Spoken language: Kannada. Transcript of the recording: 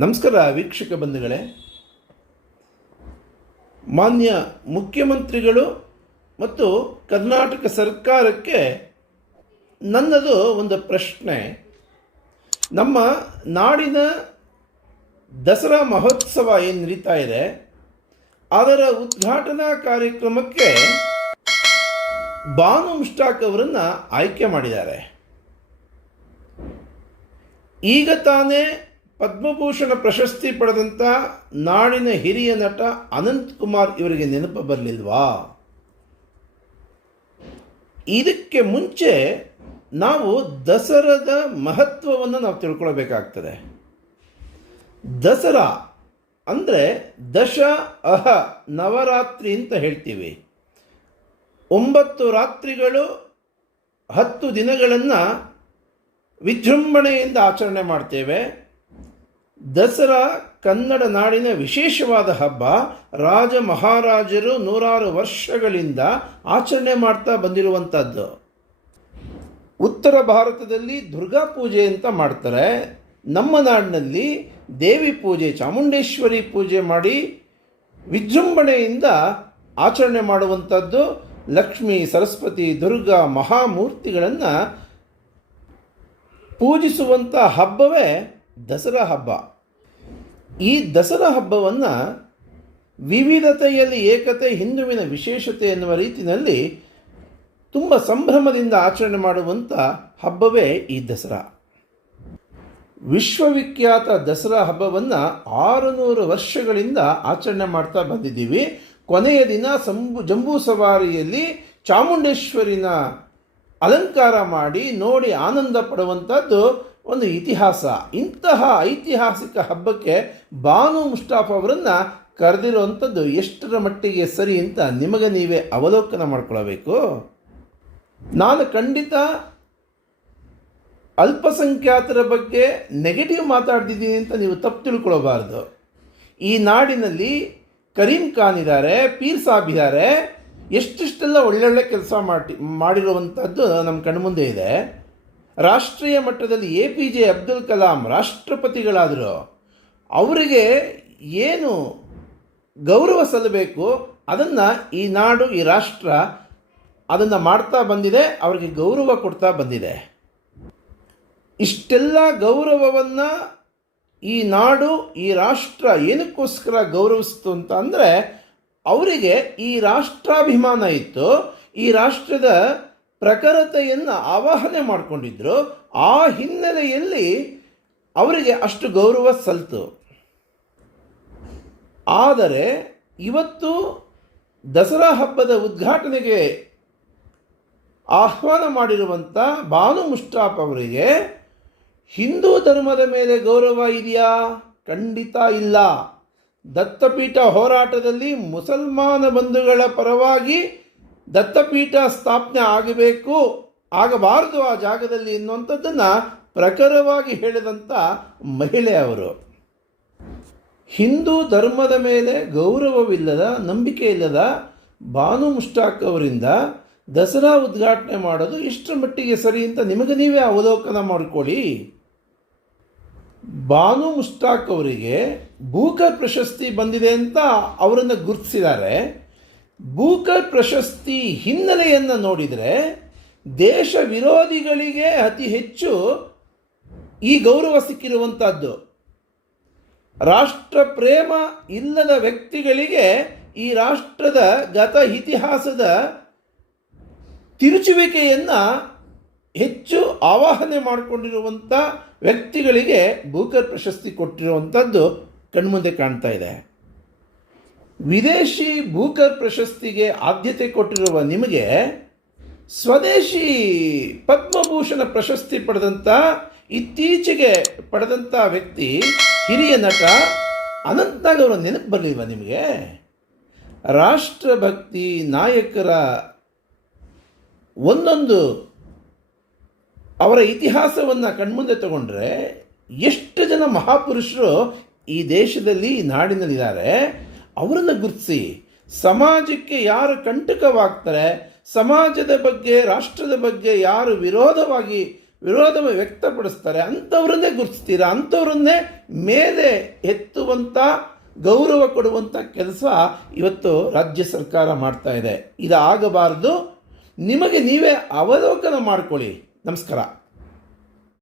ನಮಸ್ಕಾರ ವೀಕ್ಷಕ ಬಂಧುಗಳೇ. ಮಾನ್ಯ ಮುಖ್ಯಮಂತ್ರಿಗಳು ಮತ್ತು ಕರ್ನಾಟಕ ಸರ್ಕಾರಕ್ಕೆ ನನ್ನದು ಒಂದು ಪ್ರಶ್ನೆ. ನಮ್ಮ ನಾಡಿನ ದಸರಾ ಮಹೋತ್ಸವ ಏನು ನಡೀತಾ ಇದೆ? ಅದರ ಉದ್ಘಾಟನಾ ಕಾರ್ಯಕ್ರಮಕ್ಕೆ ಬಾನು ಮುಷ್ಟಾಕ್ ಅವರನ್ನು ಆಯ್ಕೆ ಮಾಡಿದ್ದಾರೆ. ಈಗ ತಾನೇ ಪದ್ಮಭೂಷಣ ಪ್ರಶಸ್ತಿ ಪಡೆದಂಥ ನಾಡಿನ ಹಿರಿಯ ನಟ ಅನಂತ್ ಕುಮಾರ್ ಇವರಿಗೆ ನೆನಪು ಬರಲಿಲ್ವಾ? ಇದಕ್ಕೆ ಮುಂಚೆ ನಾವು ದಸರದ ಮಹತ್ವವನ್ನು ನಾವು ತಿಳ್ಕೊಳ್ಬೇಕಾಗ್ತದೆ. ದಸರಾ ಅಂದರೆ ದಶ, ಅಹ, ನವರಾತ್ರಿ ಅಂತ ಹೇಳ್ತೀವಿ. ಒಂಬತ್ತು ರಾತ್ರಿಗಳು ಹತ್ತು ದಿನಗಳನ್ನು ವಿಜೃಂಭಣೆಯಿಂದ ಆಚರಣೆ ಮಾಡ್ತೇವೆ. ದಸರಾ ಕನ್ನಡ ನಾಡಿನ ವಿಶೇಷವಾದ ಹಬ್ಬ. ರಾಜ ಮಹಾರಾಜರು ನೂರಾರು ವರ್ಷಗಳಿಂದ ಆಚರಣೆ ಮಾಡ್ತಾ ಬಂದಿರುವಂಥದ್ದು ಉತ್ತರ ಭಾರತದಲ್ಲಿ ದುರ್ಗಾ ಪೂಜೆ ಅಂತ ಮಾಡ್ತಾರೆ. ನಮ್ಮ ನಾಡಿನಲ್ಲಿ ದೇವಿ ಪೂಜೆ, ಚಾಮುಂಡೇಶ್ವರಿ ಪೂಜೆ ಮಾಡಿ ವಿಜೃಂಭಣೆಯಿಂದ ಆಚರಣೆ ಮಾಡುವಂಥದ್ದು ಲಕ್ಷ್ಮಿ, ಸರಸ್ವತಿ, ದುರ್ಗಾ ಮಹಾಮೂರ್ತಿಗಳನ್ನು ಪೂಜಿಸುವಂಥ ಹಬ್ಬವೇ ದಸರಾ ಹಬ್ಬ. ಈ ದಸರಾ ಹಬ್ಬವನ್ನು ವಿವಿಧತೆಯಲ್ಲಿ ಏಕತೆ, ಹಿಂದುವಿನ ವಿಶೇಷತೆ ಎನ್ನುವ ರೀತಿಯಲ್ಲಿ ತುಂಬ ಸಂಭ್ರಮದಿಂದ ಆಚರಣೆ ಮಾಡುವಂಥ ಹಬ್ಬವೇ ಈ ದಸರಾ. ವಿಶ್ವವಿಖ್ಯಾತ ದಸರಾ ಹಬ್ಬವನ್ನು ಆರುನೂರು ವರ್ಷಗಳಿಂದ ಆಚರಣೆ ಮಾಡ್ತಾ ಬಂದಿದ್ದೀವಿ. ಕೊನೆಯ ದಿನ ಸಂಬು ಜಂಬೂ ಸವಾರಿಯಲ್ಲಿ ಚಾಮುಂಡೇಶ್ವರಿನ ಅಲಂಕಾರ ಮಾಡಿ ನೋಡಿ ಆನಂದ ಪಡುವಂಥದ್ದು ಒಂದು ಇತಿಹಾಸ. ಇಂತಹ ಐತಿಹಾಸಿಕ ಹಬ್ಬಕ್ಕೆ ಬಾನು ಮುಸ್ತಾಫ್ ಅವರನ್ನು ಕರೆದಿರುವಂಥದ್ದು ಎಷ್ಟರ ಮಟ್ಟಿಗೆ ಸರಿ ಅಂತ ನಿಮಗೆ ನೀವೇ ಅವಲೋಕನ ಮಾಡಿಕೊಳ್ಳಬೇಕು ನಾನು ಖಂಡಿತ ಅಲ್ಪಸಂಖ್ಯಾತರ ಬಗ್ಗೆ ನೆಗೆಟಿವ್ ಮಾತಾಡ್ತಿದ್ದೀನಿ ಅಂತ ನೀವು ತಪ್ಪು ತಿಳ್ಕೊಳ್ಬಾರ್ದು. ಈ ನಾಡಿನಲ್ಲಿ ಕರೀಂ ಖಾನ್ ಇದ್ದಾರೆ, ಪೀರ್ ಸಾಬ್ ಇದ್ದಾರೆ ಎಷ್ಟೆಷ್ಟೆಲ್ಲ ಒಳ್ಳೊಳ್ಳೆ ಕೆಲಸ ಮಾಡಿ ಮಾಡಿರುವಂಥದ್ದು ನಮ್ಮ ಕಣ್ಮುಂದೆ ಇದೆ. ರಾಷ್ಟ್ರೀಯ ಮಟ್ಟದಲ್ಲಿ A P J, Abdul Kalam ರಾಷ್ಟ್ರಪತಿಗಳಾದರು, ಅವರಿಗೆ ಏನು ಗೌರವ ಸಲ್ಲಬೇಕು ಅದನ್ನು ಈ ನಾಡು, ಈ ರಾಷ್ಟ್ರ ಅದನ್ನು ಮಾಡ್ತಾ ಬಂದಿದೆ, ಅವರಿಗೆ ಗೌರವ ಕೊಡ್ತಾ ಬಂದಿದೆ. ಇಷ್ಟೆಲ್ಲ ಗೌರವವನ್ನು ಈ ನಾಡು, ಈ ರಾಷ್ಟ್ರ ಏನಕ್ಕೋಸ್ಕರ ಗೌರವಿಸ್ತು ಅಂತ ಅಂದರೆ ಅವರಿಗೆ ಈ ರಾಷ್ಟ್ರಾಭಿಮಾನ ಇತ್ತು. ಈ ರಾಷ್ಟ್ರದ ಪ್ರಖರತೆಯನ್ನು ಆವಾಹನೆ ಮಾಡಿಕೊಂಡಿದ್ರು. ಆ ಹಿನ್ನೆಲೆಯಲ್ಲಿ ಅವರಿಗೆ ಅಷ್ಟು ಗೌರವ ಸಲ್ತು. ಆದರೆ ಇವತ್ತು ದಸರಾ ಹಬ್ಬದ ಉದ್ಘಾಟನೆಗೆ ಆಹ್ವಾನ ಮಾಡಿರುವಂಥ ಬಾನು ಮುಷ್ಟಾಪ್ ಅವರಿಗೆ, ಹಿಂದೂ ಧರ್ಮದ ಮೇಲೆ ಗೌರವ ಇದೆಯಾ? ಖಂಡಿತ ಇಲ್ಲ. ದತ್ತಪೀಠ ಹೋರಾಟದಲ್ಲಿ ಮುಸಲ್ಮಾನ ಬಂಧುಗಳ ಪರವಾಗಿ ದತ್ತಪೀಠ ಸ್ಥಾಪನೆ ಆಗಬೇಕು, ಆಗಬಾರದು ಆ ಜಾಗದಲ್ಲಿ ಎನ್ನುವಂಥದ್ದನ್ನು ಪ್ರಖರವಾಗಿ ಹೇಳಿದಂಥ ಮಹಿಳೆ ಅವರು. ಹಿಂದೂ ಧರ್ಮದ ಮೇಲೆ ಗೌರವವಿಲ್ಲದ ನಂಬಿಕೆ ಇಲ್ಲದ ಬಾನು ಮುಷ್ಟಾಕ್ ಅವರಿಂದ ದಸರಾ ಉದ್ಘಾಟನೆ ಮಾಡೋದು ಇಷ್ಟರ ಮಟ್ಟಿಗೆ ಸರಿ ಅಂತ ನಿಮಗೆ ನೀವೇ ಅವಲೋಕನ ಮಾಡಿಕೊಳ್ಳಿ. ಬಾನು ಮುಷ್ತಾಕ್ ಅವರಿಗೆ ಬೂಕರ್ ಪ್ರಶಸ್ತಿ ಬಂದಿದೆ ಅಂತ ಅವರನ್ನು ಗುರುತಿಸಿದ್ದಾರೆ. ಬೂಕರ್ ಪ್ರಶಸ್ತಿ ಹಿನ್ನೆಲೆಯನ್ನು ನೋಡಿದರೆ ದೇಶ ವಿರೋಧಿಗಳಿಗೆ ಅತಿ ಹೆಚ್ಚು ಈ ಗೌರವ ಸಿಕ್ಕಿರುವಂಥದ್ದು ರಾಷ್ಟ್ರ ಪ್ರೇಮ ಇಲ್ಲದ ವ್ಯಕ್ತಿಗಳಿಗೆ ಈ ರಾಷ್ಟ್ರದ ಗತ ಇತಿಹಾಸದ ತಿರುಚುವಿಕೆಯನ್ನು ಹೆಚ್ಚು ಆವಾಹನೆ ಮಾಡಿಕೊಂಡಿರುವಂಥ ವ್ಯಕ್ತಿಗಳಿಗೆ ಬೂಕರ್ ಪ್ರಶಸ್ತಿ ಕೊಟ್ಟಿರುವಂಥದ್ದು ಕಣ್ಮುಂದೆ ಕಾಣ್ತಾ ಇದೆ. ವಿದೇಶಿ ಬೂಕರ್ ಪ್ರಶಸ್ತಿಗೆ ಆದ್ಯತೆ ಕೊಟ್ಟಿರುವ ನಿಮಗೆ ಸ್ವದೇಶಿ ಪದ್ಮಭೂಷಣ ಪ್ರಶಸ್ತಿ ಪಡೆದಂಥ ಇತ್ತೀಚೆಗೆ ಪಡೆದಂಥ ವ್ಯಕ್ತಿ, ಹಿರಿಯ ನಟ ಅನಂತನಾಗ್ ಅವರ ನೆನಪು ಬರಲಿಲ್ವ ನಿಮಗೆ? ರಾಷ್ಟ್ರಭಕ್ತಿ ನಾಯಕರ ಒಂದೊಂದು ಅವರ ಇತಿಹಾಸವನ್ನು ಕಣ್ಮುಂದೆ ತಗೊಂಡ್ರೆ ಎಷ್ಟು ಜನ ಮಹಾಪುರುಷರು ಈ ದೇಶದಲ್ಲಿ, ಈ ನಾಡಿನಲ್ಲಿದ್ದಾರೆ, ಅವರನ್ನು ಗುರುತಿಸಿ, ಸಮಾಜಕ್ಕೆ ಯಾರು ಕಂಟಕವಾಗ್ತಾರೆ, ಸಮಾಜದ ಬಗ್ಗೆ, ರಾಷ್ಟ್ರದ ಬಗ್ಗೆ ಯಾರು ವಿರೋಧವಾಗಿ ವಿರೋಧ ವ್ಯಕ್ತಪಡಿಸ್ತಾರೆ, ಅಂಥವ್ರನ್ನೇ ಗುರುತಿಸ್ತೀರಾ? ಅಂಥವ್ರನ್ನೇ ಮೇಲೆ ಎತ್ತುವಂಥ, ಗೌರವ ಕೊಡುವಂಥ ಕೆಲಸ ಇವತ್ತು ರಾಜ್ಯ ಸರ್ಕಾರ ಮಾಡ್ತಾ ಇದೆ. ಇದು ಆಗಬಾರ್ದು ನಿಮಗೆ ನೀವೇ ಅವಲೋಕನ ಮಾಡ್ಕೊಳ್ಳಿ. ನಮಸ್ಕಾರ.